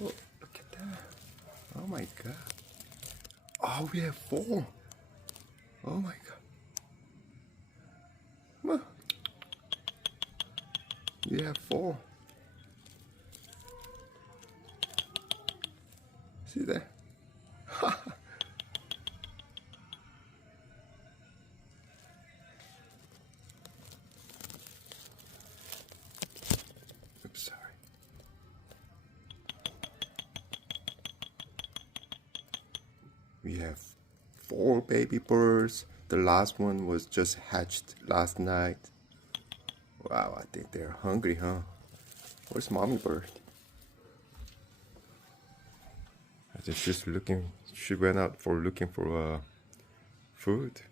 Oh, look at that. Oh my god. Oh, we have 4. Oh my god. Look. We have 4. See that? Oops, sorry. We have 4 baby birds. The last one was just hatched last night. Wow, I think they're hungry, huh? Where's mommy bird? I think she's looking. She went out for looking for food.